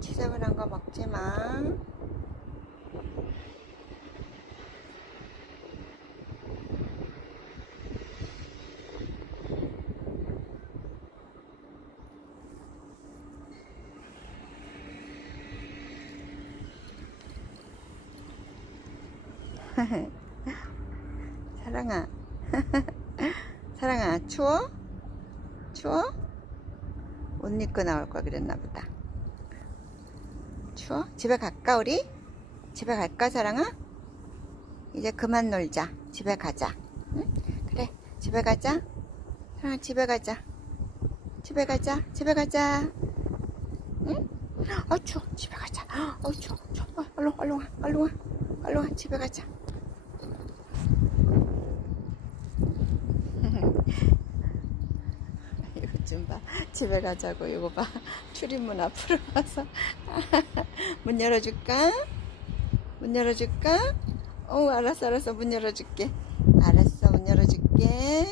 지저분한 거 먹지 마. 사랑아. 사랑아, 추워? 추워? 옷 입고 나올 걸 그랬나 보다. 추워? 집에 갈까, 우리? 집에 갈까, 사랑아? 이제 그만 놀자. 집에 가자. 응? 그래, 집에 가자. 사랑아, 집에 가자. 집에 가자. 집에 가자. 응? 아, 추워. 집에 가자. 어, 추워. 추워. 어, 얼른, 얼른 와. 얼른 와. 얼른 와. 집에 가자. 이거 좀 봐. 집에 가자고. 이거 봐. 출입문 앞으로 와서. 문 열어줄까? 문 열어줄까? 어, 알았어, 알았어. 문 열어줄게. 알았어, 문 열어줄게.